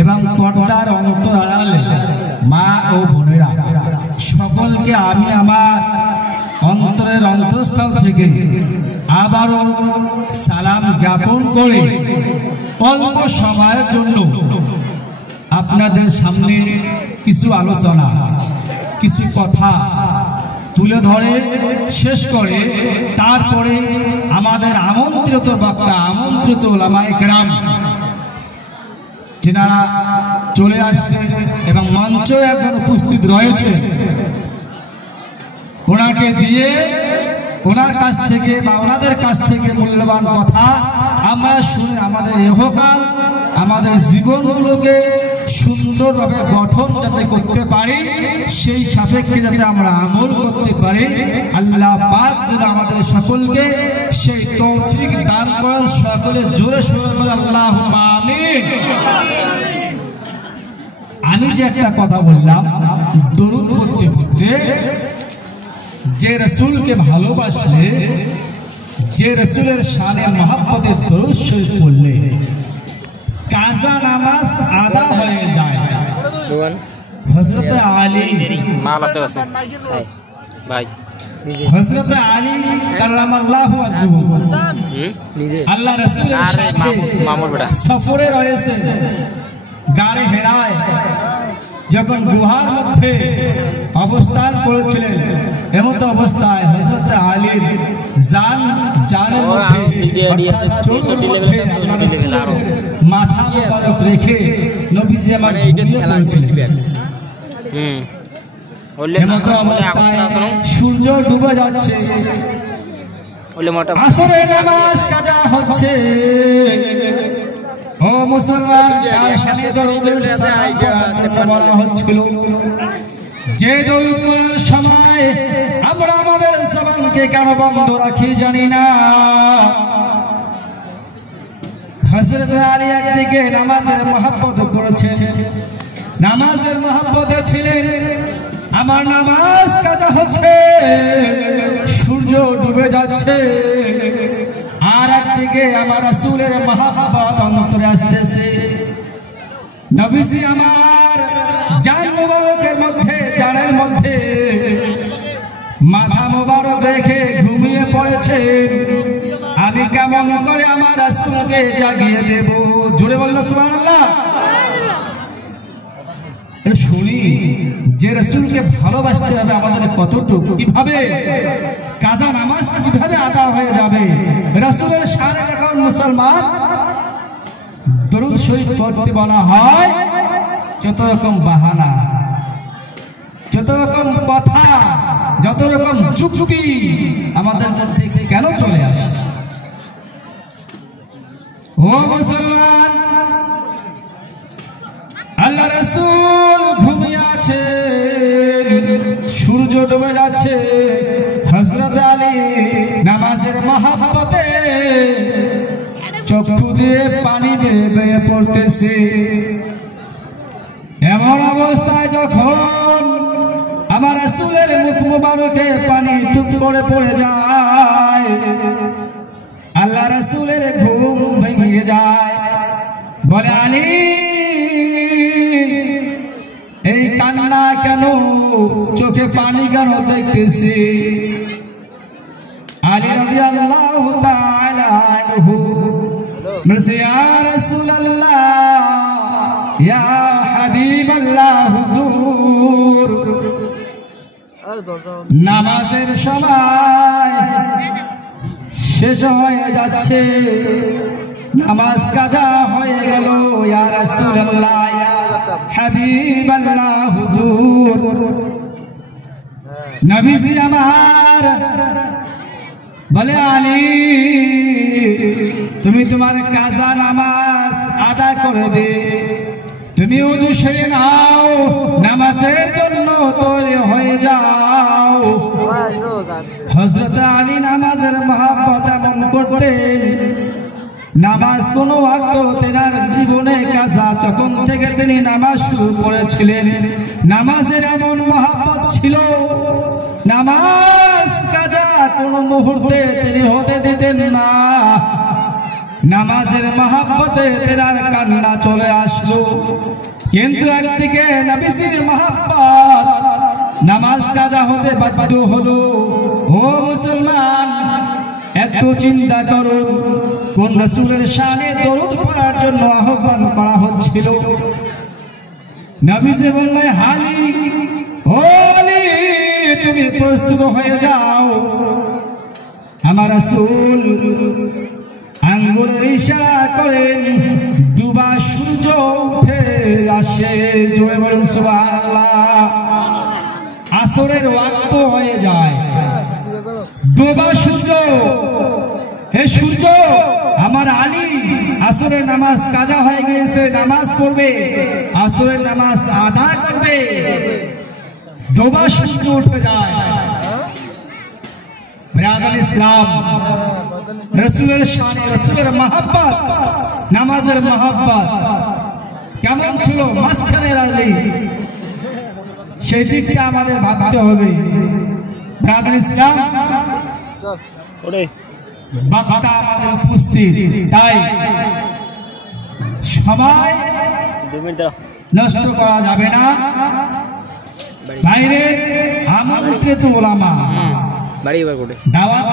এবং পর্দার অন্তরালে মা ও বোনেরা সকলকে আমি আমার অন্তরের অন্তঃস্থল থেকে আবারও সালাম জ্ঞাপন করে অল্প সময়ের জন্য আপনাদের সামনে কিছু আলোচনা কিছু কথা তুলে ধরে শেষ করে তারপরে আমাদের আমন্ত্রিত বক্তা আমন্ত্রিত উলামায়ে কেরাম যিনারা চলে আসছে এবং মঞ্চে একজন উপস্থিত রয়েছে ওনাকে দিয়ে ওনার কাছ থেকে বা ওনাদের কাছ থেকে মূল্যবান কথা আমরা শুনে আমাদের ইহকাল আমাদের জীবনগুলোকে সুন্দরভাবে গঠন যাতে করতে পারি সেই সাপেক্ষে যাতে আমরা আমল করতে পারি আল্লাহ পাক যেন আমাদের সকলকে সেই তৌফিক দান করেন। সকলে জোরে সোরে বলে আল্লাহুম্মা আমিন। আমি যে একটা কথা বললাম দরুদ পড়তে পড়তে যে রাসূলকে ভালোবাসলে যে রাসূলের শানে মহব্বতে দরুদ শরীফ পড়লে কাজা নামাজ আদা হয়ে যায়। হযরত আলী মাল আছে আছে ভাই হযরত আলী কারামাল্লাহু ওয়াজহু আল্লাহ রাসূলের সাথে মামুর বেটা সফরে রয়েছে গাড়ি হেরায় যখন গুহার মধ্যে অবস্থান করেছিলেন এমত অবস্থায় হযরত আলীর জানের মধ্যে অর্থাৎ চোখের মধ্যে আল্লাহ রাসূলের মাথা মোবারক রেখে নবীজি আমার ঘুমিয়ে পড়েছিলেন। এমত অবস্থায় সূর্য ডুবে যাচ্ছে আসরের নামাজ কাজা হচ্ছে। ও মুসলমান কার সাথে দরুদের বলা হচ্ছিল যে দরুদের সময় আমরা আমাদের জবানকে কেন বন্ধ রাখি জানি না। হযরত আলী একদিকে নামাজের মহব্বত করেছেন নামাজের মহব্বতে ছিলেন আমার নামাজ কাজা হচ্ছে সূর্য ডুবে যাচ্ছে আর একদিকে আমার রাসূলের মহব্বত অন্তরে আসতেছে। নবীজি আমার জান মোবারকের মধ্যে জানের মধ্যে মাথা মোবারক রেখে ঘুমিয়ে পড়েছেন। আমি কেমন করে আমার রাসূলকে জাগিয়ে দেব? জোরে বললো সুবহানাল্লাহ। শুনি যে রাসূলকে ভালোবাসতে হবে আমাদের কতটুকু কিভাবে কাজা নামাজ কিভাবে আদা হয়ে যাবে রাসূলের শানে যখন মুসলমান দরুদ শরীফ পড়তে বলা হয় যত রকম বাহানা যত রকম কথা যত রকম যুক্তি আমাদের মধ্যে কেন চলে আসে? ও মুসলমান আল্লাহ রাসূল ঘুমিয়ে আছে সূর্য ডুবে যাচ্ছে হযরত আলী নামাজের মহব্বতে চক্ষু দিয়ে পানি বেয়ে পড়তেছে। এমন অবস্থায় যখন আমার রাসূলের মুখ মুবারকে পানি টুপ করে পড়ে যায় আল্লাহ রাসূলের ঘুম ভেঙে যায়। বলে আলী এই কান্না কেন চোখে পানি কেন দেখতেছি? আলী রাদিয়াল্লাহু তাআলা আনহু বলছে ইয়া রাসূলুল্লাহ ইয়া হাবিবাল্লাহ হুজুর নামাজের সময় শেষ হয়ে যাচ্ছে নামাজ কাজা হয়ে গেল ইয়া রাসূলুল্লাহ ইয়া হাবিবাল্লাহ হুজুর। নবীজি আমার বলে আলী তুমি তোমার কাজা নামাজ আদা করে দে তুমি ওযু সেরে নাও নামাজের জন্য তৈরি হয়ে যাও। হযরত আলী নামাজের মহব্বত এমন করতেন নামাজ কোনো ওয়াক্ত তেনার জীবনে কাজা যখন থেকে তিনি নামাজ শুরু করেছিলেন নামাজের এমন মহব্বত ছিল নামাজ কাজা কোনো মুহূর্তে তিনি হতে দিতেন না। নামাজের মহব্বতে তেরার কান্না চলে আসলো। কিন্তু একদিকে নবীর মহব্বত, নামাজ কাজা হতে বাধ্য হলো। ও মুসলমান, একটু চিন্তা করুন, কোন রাসূলের শানে দরুদ পড়ার জন্য আহ্বান করা হচ্ছিল। নবী বললেন, হালি ও আলী, তুমি প্রস্তুত হয়ে যাও। আমার রাসূল আঙ্গুলের ইশারা করেন, ডুবা সূর্য উঠে আসে। জোরে বলুন সুবহানাল্লাহ। আসরের ওয়াক্ত হয়ে যায়, ডোবা সূর্য, হে সূর্য, আমার আলী আসরের নামাজ কাজা হয়ে গিয়েছে, নামাজ পড়বে, আসরের নামাজ আদায় করবে। ডোবা সূর্য উঠে যায়। ব্রাদার ইসলাম, রাসূলের শানে, রাসূলের মহব্বত, নামাজের মহব্বত কেমন ছিল মাঝখানে আলী, সেই দিকটা আমাদের ভাবতে হবে। ব্রাদার ইসলাম, বাবা আমাদের উপস্থিত, তাই সময় নষ্ট করা যাবে না। বাইরে আমন্ত্রিত ওলামা দাওয়াত